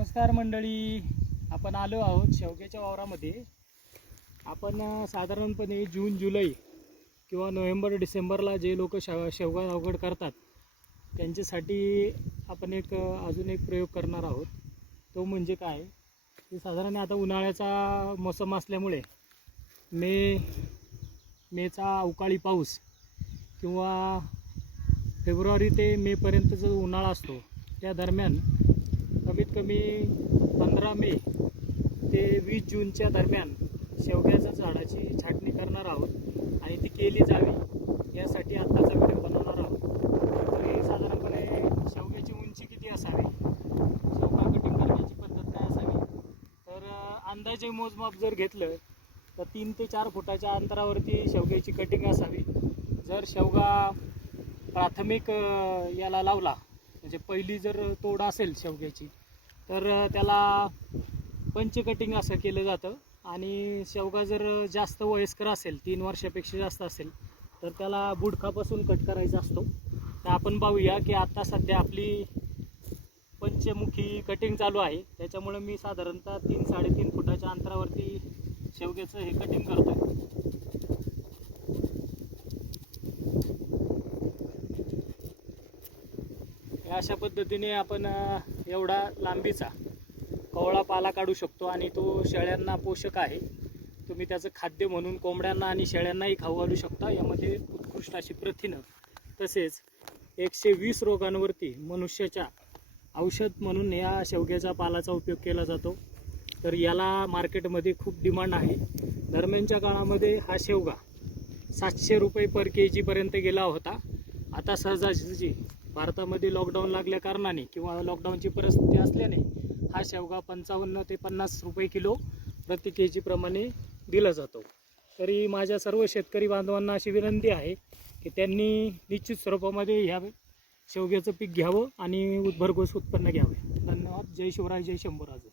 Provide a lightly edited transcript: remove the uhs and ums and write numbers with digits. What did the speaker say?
नमस्कार मंडळी, आपण आलो आहोत शेवग्याच्या वावरामध्ये. आपण साधारणपणे जून जुलै किंवा नोव्हेंबर डिसेंबरला जे लोक शेवगा लागवड करतात त्यांच्यासाठी आपण अजून एक प्रयोग करणार आहोत. तो म्हणजे काय, की साधारण आता उन्हाळ्याचा मोसम असल्यामुळे मेचा अवकाळी पाऊस किंवा फेब्रुवारी ते मेपर्यंत जो उन्हाळा असतो त्या दरम्यान कमीत कमी 15 मे ते 20 जूनच्या दरम्यान शेवग्याच्या झाडाची छाटणी करणार आहोत आणि ती केली जावी यासाठी आत्ताचा व्हिडिओ बनवणार आहोत. तरी साधारणपणे शेवग्याची उंची किती असावी, शेवगा कटिंग करण्याची पद्धत काय असावी, तर अंदाजे मोजमाप जर घेतलं तर 3 ते 4 फुटाच्या अंतरावरती शेवग्याची कटिंग असावी. जर शेवगा प्राथमिक याला लावला म्हणजे पहिली जर तोड असेल शेवग्याची तर त्याला पंच कटिंग असं केलं जातं. आणि शेवगा जर जास्त वयस्कर असेल, 3 वर्षापेक्षा जास्त असेल, तर त्याला बुडखापासून कट करायचा असतो. तर आपण पाहूया की आता सध्या आपली पंचमुखी कटिंग चालू आहे, त्याच्यामुळे मी साधारणतः 3-3.5 फुटाच्या अंतरावरती शेवग्याचं हे कटिंग करतोय. अशा पद्धतीने आपण एवढा लांबीचा कवळा पाला काढू शकतो आणि तो शेळ्यांना पोषक आहे. तुम्ही त्याचं खाद्य म्हणून कोंबड्यांना आणि शेळ्यांनाही खाऊ घालू शकता. यामध्ये उत्कृष्ट अशी प्रथिनं तसेच 120 रोगांवरती मनुष्याच्या औषध म्हणून या शेवग्याच्या पालाचा उपयोग केला जातो. तर याला मार्केटमध्ये खूप डिमांड आहे. दरम्यानच्या काळामध्ये हा शेवगा 700 रुपये पर kg पर्यंत गेला होता. आता सहजासहजी भारतामध्ये लॉकडाऊन लागल्या कारणाने किंवा लॉकडाऊनची परिस्थिती असल्याने हा शेवगा 55 ते 50 रुपये किलो प्रति kg प्रमाणे दिला जातो. तरी माझ्या सर्व शेतकरी बांधवांना अशी विनंती आहे की त्यांनी निश्चित स्वरूपामध्ये ह्या शेवग्याचं पीक घ्यावं आणि भरघोस उत्पन्न घ्यावे. धन्यवाद. जय शिवराय, जय शंभूराजे.